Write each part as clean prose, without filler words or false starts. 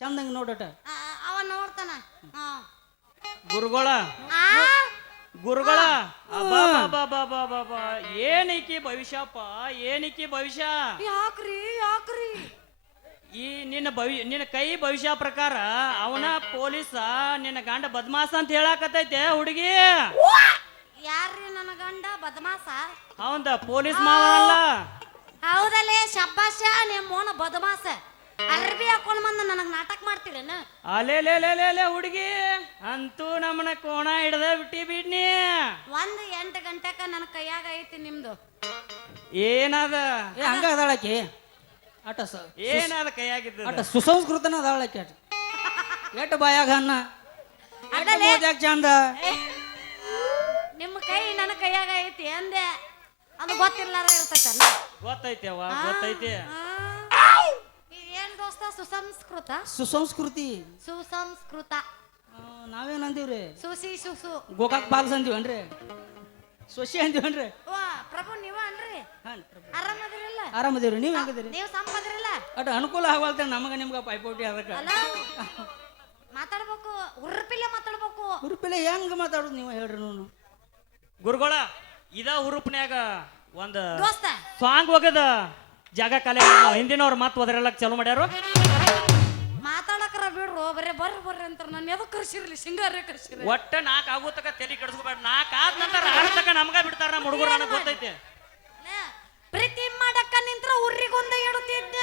ಚಂದಂಗ ನೋಡಟ ಅವ ನೋಡ್ತಾನ ಗುರುಗಳ ಗುರುಗಳ ಏನೈಕಿ ಭವಿಷ್ಯಪ್ಪ ಏನೈಕಿ ಭವಿಷ್ಯ ಯಾಕ್ರಿ ಯಾಕ್ರಿ ಈ ನಿನ್ನ ಕೈ ಭವಿಷ್ಯ ಪ್ರಕಾರ ಅವನ ಪೊಲೀಸ ನಿನ್ನ ಗಂಡ ಬದ್ಮಾಸ ಅಂತ ಹೇಳಾಕತೈತೆ ಹುಡುಗಿ ಯಾರ್ರಿ ನನ್ನ ಗಂಡ ಬದಮಾಸ ಅವಂದ ಪೊಲೀಸ್ ಮಾವ ಅಲ್ಲ ಹೌದಲ್ಲೇ ಶಬ್ಬಾಷ ನಿಮ್ಮ ಬದಮಾಸ ಅರ್ಬಿ ಹಾಕೊಂಡ್ ಬಂದ ನನಗ್ ನಾಟಕ ಮಾಡ್ತೀರೇನ ಅಲೇ ಹುಡುಗಿ ಅಂತೂ ನಮ್ಮನ ಕೋಣ ಹಿಡ್ದ ಬಿಡ್ನಿ 8 ಗಂಟೆಕ ನನ್ನ ಕೈಯಾಗ ಐತಿ ನಿಮ್ದು ಏನದ ಹಂಗ ಅದಾಳಕಿ ಅಟ ಏನದ ಕೈಯಾಗಿದ್ದು ಅಟ ಸುಸಂಸ್ಕೃತನ ಅದಾಳಕಿ ಅಟ ಎಟ್ ಬಾಯಾಗ ಅನ್ನ ಚಂದ ನಿಮ್ಮ ಕೈ ನನ್ನ ಕೈಯಾಗ ಐತಿ ಅಂದೆ ಅದು ಗೊತ್ತಿಲ್ಲಾರ ಇರ್ತೈತಲ್ಲ ಗೊತ್ತೈತಿ ಅವ್ವ ಗೊತ್ತೈತಿ ಏನ್ ದೋಸ್ತ ಸುಸಂಸ್ಕೃತ ಸುಸಂಸ್ಕೃತಿ ಸುಸಂಸ್ಕೃತ ನಾವೇನ್ ಅಂದಿವ್ರಿ ಸುಸಿ ಸುಸು ಗೋಕಾಕ್ ಬಾಲ್ಸ್ ಅಂದಿವನ್ರಿ ಸೊಸಿ ಅಂದಿವನ್ರಿ ವಾ ಪ್ರಭು ನೀವ ಅನ್ರಿ ಆರಾಮದಿರಲ್ಲ ಆರಾಮದೇವ್ರಿ ನೀವ್ ಹೆಂಗದಿರಿ ನೀವು ಸಂಪದಿರಲ್ಲ ಅಟ ಅನುಕೂಲ ಆಗವಲ್ತ ನಮಗ ನಿಮ್ಗ ಪೈಪೋಟಿ ಅದಕ್ಕ ಅಲ್ಲ ಮಾತಾಡ್ಬೇಕು ಉರ್ಪಿಲ್ಲ ಮಾತಾಡ್ಬೇಕು ಉರುಪಿಲೆ ಹೆಂಗ್ ಮಾತಾಡುದು ನೀವು ಹೇಳ್ರಿ ನೋನು ಗುರುಗಳ ಇದ ಹುರುಪ್ನ್ಯಾಗ ಒಂದ್ ದೋಸ್ತ ಸಾಂಗ್ ಹೋಗದ ಜಾಗ ಕಲೆ ಹಿಂದಿನವ್ರ ಮಾತು ಒದರಲಕ್ ಚಾಲು ಮಾಡ್ಯಾರು ಮಾತಾಡಕರ ಬಿಡ್ರು ಬರೇ ಬರ್ರಿ ಅಂತ ನಾನು ಎದಕ್ ಕರ್ಸಿರ್ಲಿ ಸಿಂಗಾರ ಕರ್ಸಿರ್ಲಿ ಒಟ್ಟ 4 ಆಗೋತಕ ತಲೆ ಕೆಡಿಸ್ಕೋಬೇಡ 4 ಆದ ನಂತರ 6 ತಕ ನಮಗ ಬಿಡ್ತಾರ ನಮ್ಮ ಹುಡುಗರು ನನಗೆ ಗೊತ್ತೈತಿ ಪ್ರೀತಿ ಮಾಡಕ್ಕ ನಿಂತ್ರ ಉರ್ರಿಗೊಂದ ಇಡುತ್ತಿದ್ದೆ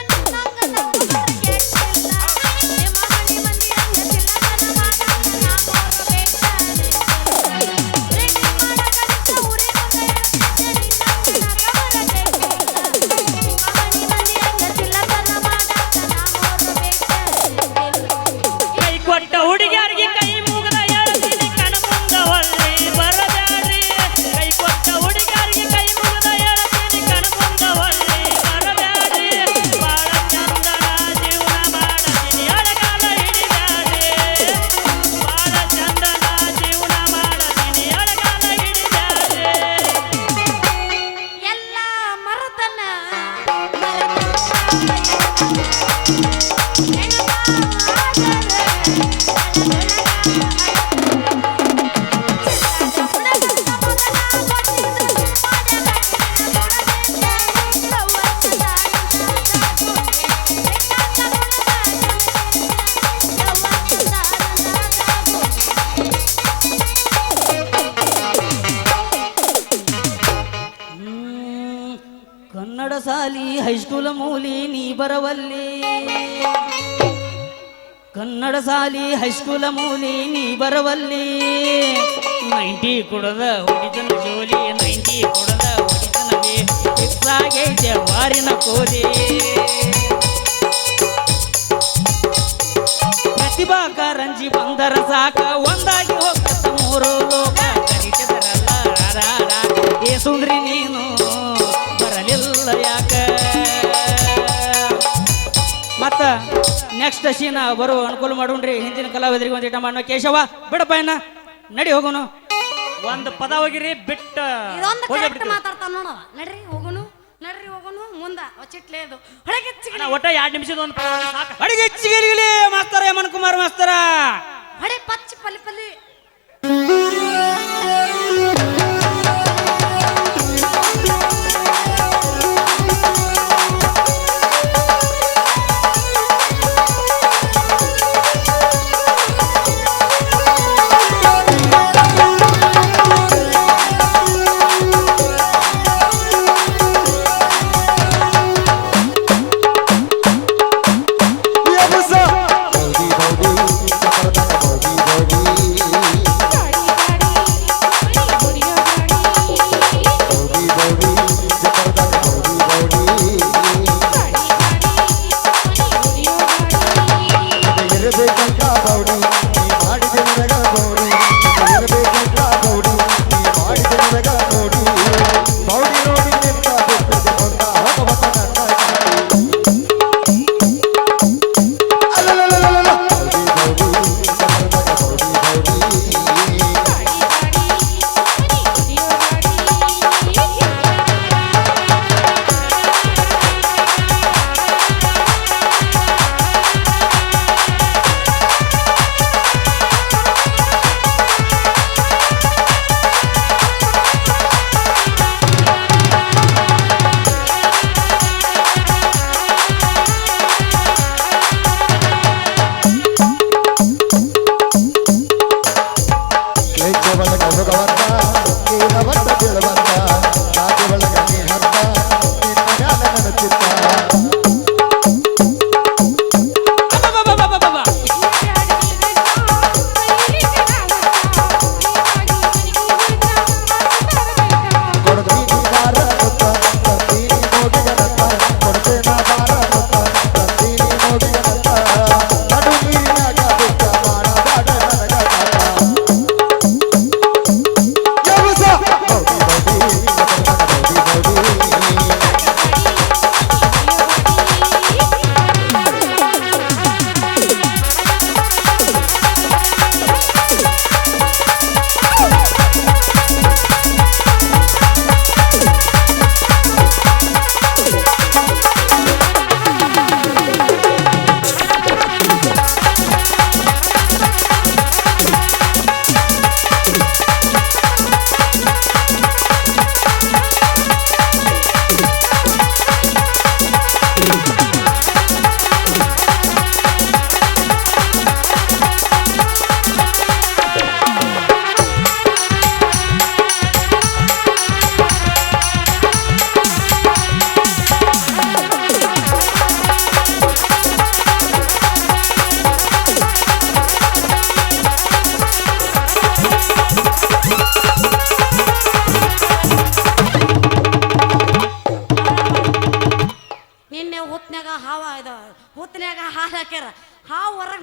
ಹುಡುಗಿಯರಿಗೆ ಕೈ ಮುಗದ ಹೇಳ್ತೀನಿ ಕಣ್ಮುಂದ ಒಳ್ಳೆ ಬರಬ್ಯಾಡ್ರಿ ಕೈ ಕೊಟ್ಟ ಹುಡುಗಿಯರಿಗೆ ಕೈ ಮುಗದ ಹೇಳ್ತೀನಿ ಕಣ್ಮುಂದ ಒಳ್ಳೆ ಬರಬ್ಯಾಡ್ರಿ ಬಾಳ ಚಂದನ ಜೀವನ ಮಾಡತೀನಿ ಅಳಗಾಲ ಹಿಡಿಬ್ಯಾಡ್ರಿ ಬಾಳ ಚಂದನ ಜೀವನ ಮಾಡತೀನಿ ಅಳಗಾಲ ಹಿಡಿಬ್ಯಾಡ್ರಿ ಎಲ್ಲ ಮರತನ ಕನ್ನಡ ಸಾಲಿ ಹೈಸ್ಕೂಲ್ ಮೂಲಿ ನೀ ಬರವಲ್ಲಿ ಕನ್ನಡ ಸಾಲಿ ಹೈಸ್ಕೂಲ್ ಮೂಲಿ ನೀ ಬರವಲ್ಲಿ 90 ಕುಡದ ಹೊಡಿತನ ಜೋಲಿ 90 ಕುಡದ ಹೊಡಿತನವೇ ಫಿಕ್ಸಾಗೈತೆ ವಾರಿನ ಕೋಲಿ ಪ್ರತಿಭಾ ಕಾರಂಜಿ ಬಂದರ ಸಾಕ ಒಂದಾಗಿ ಹೋಗ್ತ ಮೂರು ಲೋಕ ಕರಿತಿದರಲ್ಲ ಏ ಸುಂದ್ರಿ ನೀನು ಬರಲಿಲ್ಲ ಯಾಕ ಮತ್ತ ನೆಕ್ಸ್ಟ್ ಸೀನ ಬರೋ ಅನುಕೂಲ ಮಾಡೋಣ್ರಿ ಹಿಂದಿನ ಕಲಾವಿದರಿಗೆ ಒಂದಿಟ ಮಾಡೋ ಕೇಶವ ಬಿಡಪ್ಪ ಇನ್ನ ನಡಿ ಹೋಗೋನು ಒಂದು ಪದ ಹೋಗಿರಿ ಬಿಟ್ಟ ಇದೊಂದು ಕರೆಕ್ಟ್ ಮಾತಾಡ್ತಾನ ನೋಡವ ನಡ್ರಿ ಹೋಗೋನು ಮುಂದ ಚಿಟ್ಲೆ ಅದು ಹೊಳಗೆ ಒಟ್ಟ 2 ನಿಮಿಷದ ಒಂದು ಪದ ಸಾಕ ಅಡಿಗೆ ಚಿಗಿರಿಗಿಲಿ ಮಾಸ್ತರ ಯಮನ್ ಕುಮಾರ್ ಮಾಸ್ತರ ಹೊಡೆ ಪಚ್ಚ ಪಲ್ಲಿ ಪಲ್ಲಿ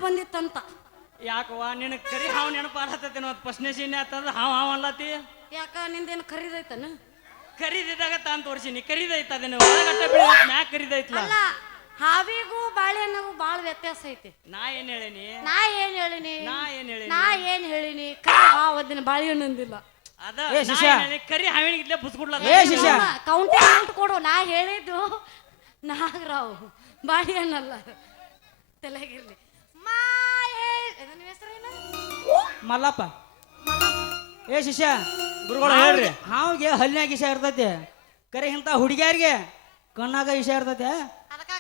ಬಂದಿತ್ತಂತ. ಯಾಕವ್ವ ನಿನ್ ಕರಿ ಹಾವ್ ನೆನಪಾರತೇನೋ ಫಸ್ಟ್ನೇ ಸೀನ್ ಆತಂದ್ರ ಹಾವ್ ಅಲ್ಲತಿ. ಯಾಕ ನಿಂದೇನು ಖರೀದೈತನ? ಕರಿದಿದ್ದಾಗ ತಾನ್ ತೋರ್ಸಿನಿ ಕರಿದೈತ ಅದನ್ನ ಒಳಗಟ್ಟ ಬೀಳ ಮ್ಯಾಗ ಕರಿದೈತ್ಲ. ಅಲ್ಲ, ಹಾವಿಗೂ ಬಾಳೆಹಣ್ಣಿಗೂ ಬಾಳ ವ್ಯತ್ಯಾಸ ಐತಿ. ನಾ ಏನ್ ಹೇಳಿನಿ ನಾ ಏನ್ ಹೇಳಿನಿ ಕರಿ ಹಾವ್ ಅದನ್ನ ಬಾಳೆಹಣ್ಣು ಅಂದಿಲ್ಲ. ಅದ ಏ ಶಿಷ್ಯ. ಕರಿ ಹಾವಿನ ಇದ್ಲೆ ಬುಸ್ಕೊಡ್ಲ. ಏ ಶಿಷ್ಯ. ಕೌಂಟ್ ಕೊಡು. ನಾ ಹೇಳಿದ್ದು ನಾಗರಾವ್ ಬಾಳೆಹಣ್ಣಲ್ಲ. ತಲೆಗಿರ್ಲಿ. ನಿಮ್ಮ ಹೆಸರೇನು? ಮಲ್ಲಪ್ಪ. ಏ ಶಿಷ್ಯ, ಗುರುಗಳು ಹೇಳ್ರಿ. ಹಾವಿಗೆ ಹಲ್ಲಿನಾಗ ವಿಷ ಇರ್ತೈತಿ, ಕರೆ ಇಂಥ ಹುಡುಗಿಯಾರಿಗೆ ಕಣ್ಣಾಗ ವಿಷ ಇರ್ತೈತೆ.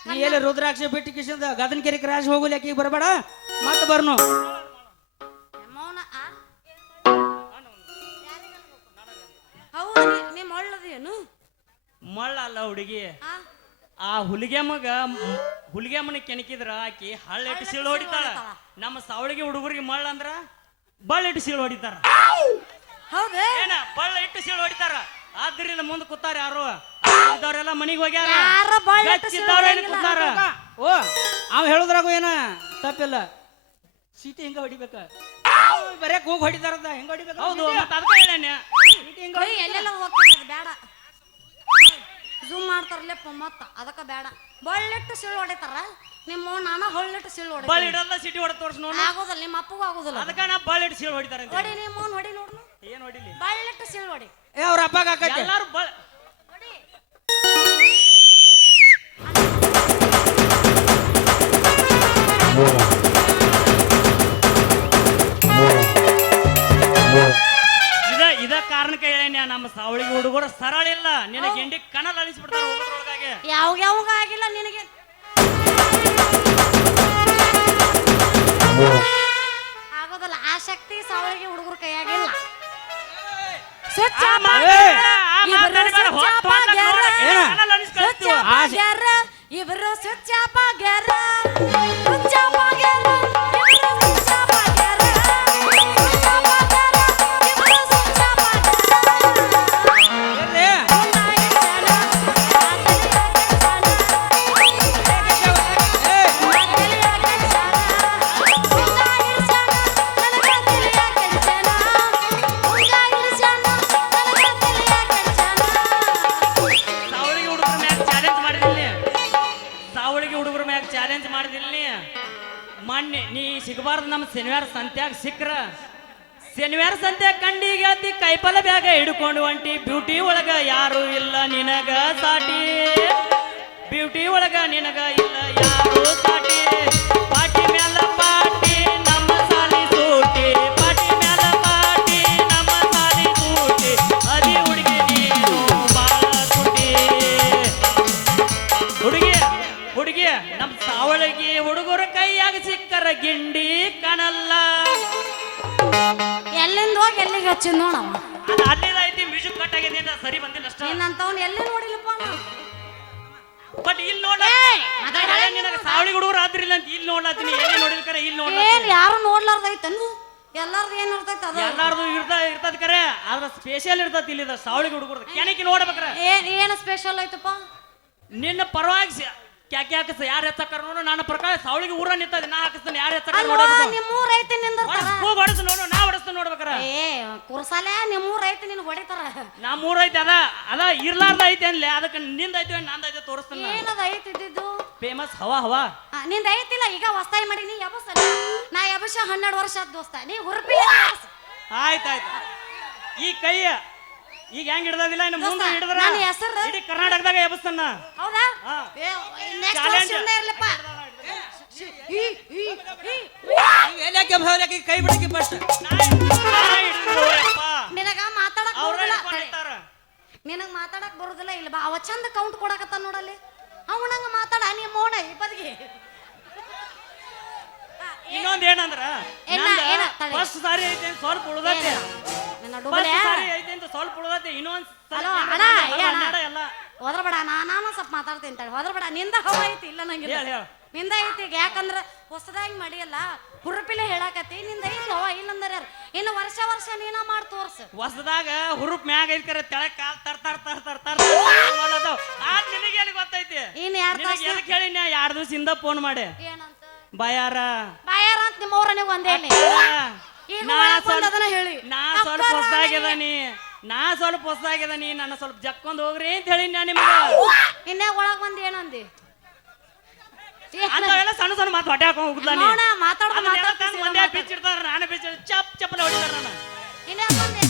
ನೀ ಎಲ್ಲಿ ರುದ್ರಾಕ್ಷಿ ಬಿಟ್ಟು ಕಿಶಿಂದ ಗದನಕೆರೆ ಕ್ರಾಶ್ ಹೋಗಲಿ, ಆಕಿಗೆ ಬರಬೇಡ ಮತ್ತೆ ಬರ್ನು. ಹೌದು, ನಿಮ್ಮ ಒಳ್ಳದೇನು ಮಳ್ಳ ಅಲ್ಲ ಹುಡುಗಿ. ಆ ಹುಲಿಗೆಮ್ಮನ ಕೆಣಕಿದ್ರ ಆಕಿ ಹಳ್ಳಿಟ್ಟು ಸೀಳು ಹೊಡಿತಾಳ. ನಮ್ಮ ಸಾವಳಿಗೆ ಹುಡುಗರಿಗೆ ಮಳ್ಳ ಅಂದ್ರ ಬಳ್ಳ ಇಟ್ಟು ಸೀಳು ಹೊಡಿತಾರ. ಹೌದೇ? ಏನ ಬಳ್ಳ ಇಟ್ಟು ಸೀಳು ಹೊಡಿತಾರ. ಆದ್ರಿಂದ ಮುಂದೆ ಕೂತಾರ ಯಾರು ಇದ್ದವ್ರೆಲ್ಲ ಮನಿಗೆ ಹೋಗ್ಯಾರ. ಯಾರ ಬಳ್ಳ ಇಟ್ಟು ಸೀಳು ಗಚ್ಚಿದ್ದವ್ರು ಏನ್ ಕೂತಾರ. ಓ ಅವ್ ಹೇಳುದ್ರಾಗು ಏನ ತಪ್ಪಿಲ್ಲ. ಸೀಟಿ ಹಿಂಗ ಹೊಡಿಬೇಕ, ಬರಕ್ ಹೋಗಿ ಹೊಡಿತಾರದ ಹೆಂಗ ಹೊಡಿಬೇಕು. ಹೌದು, ಮತ್ತೆ ಅದಕ್ಕೆ ಹೇಳೇನೆ. ಕೈ ಎಲ್ಲೆಲ್ಲ ಹೋಗ್ತದೆ, ಬೇಡ. ಝೂಮ್ ಮಾಡ್ತಾರಲ್ಲಪ್ಪ ಮತ್ತ ಅದಕ್ಕೆ ಬೇಡ. ಬಳ್ಳಿಟ್ಟು ಸಿಳ್ಳು ಹೊಡಿತಾರ. ನಿಮ್ಮ ನಾನ ಹೊಳ್ಳಿಟ್ಟು ಸಿಳ್ಳು ಹೊಡಿ. ಬಳ್ಳ ಇಡಲ್ಲ ಸಿಟಿ ಹೊಡೆ ತೋರ್ಸ್ ನೋಡ. ಆಗೋದಿಲ್ಲ, ನಿಮ್ಮ ಅಪ್ಪಗೂ ಆಗೋದಿಲ್ಲ. ಅದಕ್ಕ ನಾ ಬಳ್ಳ ಇಟ್ಟು ಸೀಳು ಹೊಡಿತಾರ ಅಂತ. ಹೊಡಿ, ನಿಮ್ಮ ಹೊಡಿ ನೋಡ್ನು. ಏನ್ ಹೊಡಿಲಿ? ಬಳ್ಳಿಟ್ಟು ಸಿಳ್ಳು ಹೊಡಿ. ಏ ಅವ್ರ ಅಪ್ಪಾಗ ಹಾಕತ್ತೆ. ಎಲ್ಲಾರು ಬಳ್ಳ ಹೊಡಿ. ಇದ ಕಾರಣಕ್ಕೆ ಹೇಳೇನ್ಯ, ನಮ್ಮ ಸಾವಳಿಗೆ ಹುಡುಗರು ಸರಳ ಇಲ್ಲ. ನಿನ್ನ ಗೆಂಡಿ ಕಣಲ್ ಅಳಿಸ್ಬಿಡ್ತಾರ ಒಳಗೆ. ಯಾವಾಗ ಆಗಿಲ್ಲ ನಿನಗೆ. ಆಗೋದಿಲ್ಲ, ಆ ಶಕ್ತಿ ಸಾವಳಿಗೆ ಹುಡುಗರ ಕೈಯಾಗಿಲ್ಲ. ಇವರು ಸುಚ್ಚಾಪಾಗ್ಯಾರ. ಮೊನ್ನೆ ನೀ ಸಿಗಬಾರ್ದು ನಮ್ಮ ಶನಿವಾರ ಸಂತ್ಯಾಗ ಸಿಕ್ಕ್ರ. ಶನಿವಾರ ಸಂತ್ಯಾಗ ಕಂಡಿಗೆ ಅತಿ ಕೈಪಲ ಬ್ಯಾಗ ಹಿಡ್ಕೊಂಡು ಹೊಂಟಿ. ಬ್ಯೂಟಿ ಒಳಗ ಯಾರು ಇಲ್ಲ ನಿನಗ ಸಾಟಿ. ಬ್ಯೂಟಿ ಒಳಗ ನಿನಗ ಇಲ್ಲ ಯಾರು ಸಾಟಿ. ಪಾಟಿ ಮ್ಯಾಲ ಪಾಟಿ ನಮ್ಮ ಸಾಲಿ ಸೂಟಿ. ಪಾಟಿ ಮ್ಯಾಲ ಪಾಟಿ ನಮ್ಮ ಸಾಲಿ ಸೂಟಿ. ಅದಿ ಹುಡುಗಿ ನೀನು ಬಾಳ ತುಟಿ. ಹುಡುಗಿ ನಮ್ಮ ಸಾವಳಿಗೆ ಹುಡುಗರ ಕೈಯಾಗ ಸಿಕ್ಕರ ಗಿಂಡಿ ಕಣಲ್ಲ. ಎಲ್ಲಿಂದ ಹೋಗಿ ಎಲ್ಲಿಗೆ ಹಚ್ಚಿದ್ ನೋಡವ. ಅದು ಅಲ್ಲಿದೈತಿ, ಮ್ಯೂಸಿಕ್ ಕಟ್ ಆಗಿದೆ ಅಂತ ಸರಿ ಬಂದಿಲ್ಲ ಅಷ್ಟ. ನಿನ್ನಂತವ್ನ ಎಲ್ಲಿ ನೋಡಿಲ್ಲಪ್ಪ. ಬಟ್ ಇಲ್ಲಿ ನೋಡ ನಿನಗೆ ಸಾವಳಿಗೆ ಹುಡುಗರು ಆದ್ರಿಲ್ಲ ಅಂತ ಇಲ್ಲಿ ನೋಡ್ಲಾತೀನಿ. ಎಲ್ಲಿ ನೋಡಿದ್ರೆ ಇಲ್ಲಿ ನೋಡ್ಲ. ಏನ್ ಯಾರು ನೋಡ್ಲಾರ್ದೈತನು? ಎಲ್ಲಾರ್ದು ಏನ್ ಇರ್ತೈತೆ ಅದು. ಎಲ್ಲಾರ್ದು ಇರ್ತದ ಕರೆ, ಆದ್ರ ಸ್ಪೆಷಲ್ ಇರ್ತೈತಿ ಇಲ್ಲಿ ಸಾವಳಿಗೆ ಹುಡುಗರು ಕೆಣಕಿ ನೋಡ್ಬೇಕ್ರ. ಏನ್ ಸ್ಪೆಷಲ್ ಐತಪ್ಪ? ನಿನ್ನ ಪರವಾಗಿ ಕ್ಯಾಕೆ ಹಾಕಿಸ್ ಯಾರು ಹೆಚ್ಚಾಕರ ನೋಡು. ನನ್ನ ಪ್ರಕಾರ ಸಾವಳಿಗೆ ಊರ ನಿಂತದ, ನಾ ಹಾಕಿಸ್ತಾನೆ ಯಾರು ಹೆಚ್ಚಾಕರ ನಿಮ್ಮೂರ್ ಐತಿ ಹೊಡಸ್ ನೋಡು. ನಾ ಹೊಡಸ್ತ ನೋಡ್ಬೇಕಾರ. ಕುರ್ಸಾಲೆ ನಿಮ್ಮೂರ್ ಐತಿ ನಿನ್ ಹೊಡಿತಾರ. ನಮ್ಮೂರ್ ಐತಿ ಅದ ಇರ್ಲಾರ್ದ ಐತಿ ಅನ್ಲೆ. ಅದಕ್ಕೆ ನಿಂದ ಐತಿ ನಂದ ಐತಿ ತೋರಿಸ್ತಾನ. ಏನದ ಐತಿ ಇದ್ದಿದ್ದು? ಫೇಮಸ್ ಹವಾ. ನಿಂದ ಐತಿಲ್ಲ, ಈಗ ಹೊಸ್ತಾಯಿ ಮಾಡಿ ನೀ ಯಬಸ. ನಾ ಯಬಸ 12 ವರ್ಷ ಆದ ದೋಸ್ತ. ನೀ ಹುರುಪಿ. ಆಯ್ತಾಯ್ತು. ಈ ಕೈ ಈಗ ಹೆಂಗ್ ಹಿಡ್ದಿಲ್ಲ, ಇನ್ನು ಮುಂದೆ ಹಿಡಿದ್ರ ನನ್ನ ಹೆಸರು ಇಡೀ ಕರ್ನಾಟಕದಾಗ ಎಬ್ಸ್ತಾನ. ಹೌದಾ? ನೆಕ್ಸ್ಟ್ ವರ್ಷದಿಂದ ಇರ್ಲಪ್ಪ. ಕೈ ಬಿಡಕ್ಕೆ ಫಸ್ಟ್ ನಿನಗ ಮಾತಾಡಕ್ ಬರುದಿಲ್ಲ. ನಿನಗ್ ಮಾತಾಡಕ್ ಬರುದಿಲ್ಲ. ಇಲ್ಲ ಬಾ, ಅವ ಚಂದ ಕೌಂಟ್ ಕೊಡಕತ್ತ ನೋಡಲ್ಲಿ. ಅವನಂಗ ಮಾತಾಡ. ನೀ ಮೋಣ ಈ ಬದಿಗೆ. ಇನ್ನೊಂದ್ ಏನಂದ್ರ ಫಸ್ಟ್ ಸಾರಿ ಐತೆ ಸ್ವಲ್ಪ ಉಳ್ದೈತೆ. ಸಾರಿ ಐತೆ ಅಂತ ಸ್ವಲ್ಪ ಉಳ್ದೈತೆ. ಇನ್ನೊಂದ್ ಎಲ್ಲ ಹೋದ್ರಬೇಡ. ನಾನು ಸ್ವಲ್ಪ ಮಾತಾಡ್ತೀನಿ ತಡಿ. ಹೋದ್ರಬೇಡ. ನಿಂದ ಹವ ಐತಿ. ಇಲ್ಲ ನಂಗಿಲ್ಲ. ನಿಂದ ಐತಿ. ಯಾಕಂದ್ರ ಹೊಸದಾಗಿ ಮಾಡಿಯಲ್ಲ, ಹುರುಪಿಲೆ ಹೇಳಾಕತಿ. ನಿಂದ ಐತಿ ಹವ. ಇಲ್ಲಂದ್ರ ಇನ್ನು ವರ್ಷ ನೀನ ಮಾಡಿ ತೋರ್ಸ. ಹೊಸದಾಗ ಹುರುಪ್ ಮ್ಯಾಗ ಐತ್ಕರೆ ತೆಳಕ್ ಕಾಲ್ ತರ್ ನಿನಗೆ ಎಲ್ಲಿ ಗೊತ್ತೈತಿ? ಇನ್ 2 ತಾಸು ಹೇಳಿನ 2 ದಿವಸದಿಂದ ಫೋನ್ ಮಾಡಿ ಏನಂತ ಬಾಯಾರ ಬಾಯಾರ ಮೂರನೇ ಒಂದೇ ಇಲ್ಲಿ ಈಗ ನಾ ಒಳಗ್ ಬಂದ್ ಸ್ವಲ್ಪ ಅದನ್ನ ಹೇಳಿ ನಾ ಸ್ವಲ್ಪ ಹೊಸದಾಗಿದನಿ ನನ್ನ ಸ್ವಲ್ಪ ಜಕ್ಕೊಂಡ್ ಹೋಗ್ರಿ ಅಂತ ಹೇಳಿ ನಾ ನಿಮ್ಗ ಇನ್ನೇ ಒಳಗ್ ಬಂದ್ ಏನಂದಿ ಅಂತವೆಲ್ಲ ಸಣ್ಣ ಸಣ್ಣ ಮಾತು ಹೊಟ್ಟೆ ಹಾಕೊಂಡ್ ಹೋಗುದ ನೀ ನೋಡ ಮಾತಾಡ್ಕೊಂಡು ಮಂದ್ಯ ಬಿಚ್ಚಿಡ್ತಾರ ನಾನು ಬಿಚ್ಚ ಚಪ್ಪಲ ಹೊಡಿತಾರ ನನ್ನ ಇನ್ನೇ ಬಂದೆ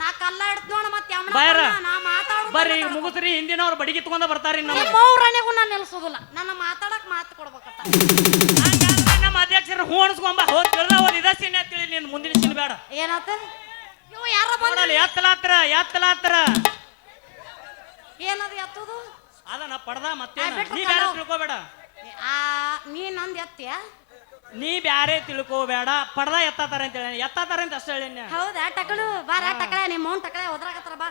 ನಾ ಕಲ್ಲ ಹಿಡ್ದು ನೋಡ ಮತ್ತೆ ಬಾಯ್ರ. ನಾ ಮಾತಾಡೋದು ಬರ್ರಿ ಈಗ ಮುಗಿಸ್ರಿ ಹಿಂದಿನವ್ರು ಬಡಿಗೆ ತಗೊಂಡ ಬರ್ತಾರಿ ನಮ್ಮ ಮೂರನೆಗೂ ನಾನು ನಿಲ್ಸೋದಿಲ್ಲ ನನ್ನ ಮಾತಾಡಕ್ ಮಾತು ಕೊಡ್ಬೇಕತ್ತ ಹಂಗಂದ್ರೆ ನಮ್ಮ ಅಧ್ಯಕ್ಷರು ಹೂ ಅನ್ಸ್ಕೊಂಬ ಹೋದ್ ತಿಳಿದ ಹೋದ್ ಇದ ಸಿನ್ ತಿಳಿ ನಿನ್ ಮುಂದಿನ ಸಿನ್ ಬೇಡ ಏನಾತ ಇವು ಯಾರ ಬಂದ ನೋಡಲ್ಲ ಎತ್ತಲಾತ್ರ ಏನದು ಎತ್ತುದು ಅದನ್ನ ಪಡ್ದ ಮತ್ತೆ ಬಿಟ್ಟು ನೀ ಬ್ಯಾರೆ ಕಲವು. ತಿಳ್ಕೊಬೇಡ ಆ ನೀ ನಂದ್ ಎತ್ತಿಯ ನೀ ಬ್ಯಾರೆ ತಿಳ್ಕೋಬೇಡ ಪಡ್ದ ಎತ್ತಾತಾರ ಅಂತ ಹೇಳಿ ಎತ್ತಾತಾರ ಅಂತ ಅಷ್ಟೇ ಹೇಳಿ ಹೌದಾ ಟಕಳು ಬಾರ ಟಕಳೆ ನಿಮ್ಮ ಮೌನ್ ಟಕಳೆ ಹೋದ್ರಾಗತ್ತಾರ ಬಾ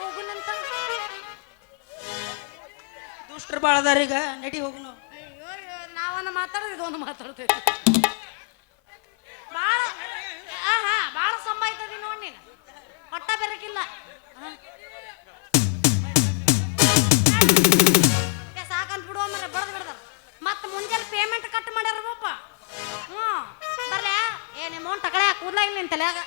ಹೋಗುನಂತ ದುಷ್ಟ್ರು ಭಾಳ ಅದಾರ ಈಗ ನಡಿ ಹೋಗುನು ಅಯ್ಯೋ ನಾವೊಂದು ಮಾತಾಡೋದು ಇದೊಂದು ಮಾತಾಡ್ತೈತಿ ಬಾಳ ಬಾಳ ಸಂಭಾಯ್ತದಿ ನೋಡ್ ನೀನು ಹೊಟ್ಟ ಬೆರಕಿಲ್ಲ ಸಾಕಂತ ಬಿಡುವ ಮರ ಬಡ್ದು ಬಿಡ್ದಾರ ಮತ್ತೆ ಮುಂಜಾನೆ ಪೇಮೆಂಟ್ ಕಟ್ ಮಾಡ್ಯಾರ ಪಾಪ ಬರ್ಲ್ಯಾ ಏ ನಿಮ್ಮ ಮೌನ್ ಟಕಳೆ ಕೂದ್ಲಾಗಿಲ್ಲ ನಿನ್ ತಲೆಯಾಗ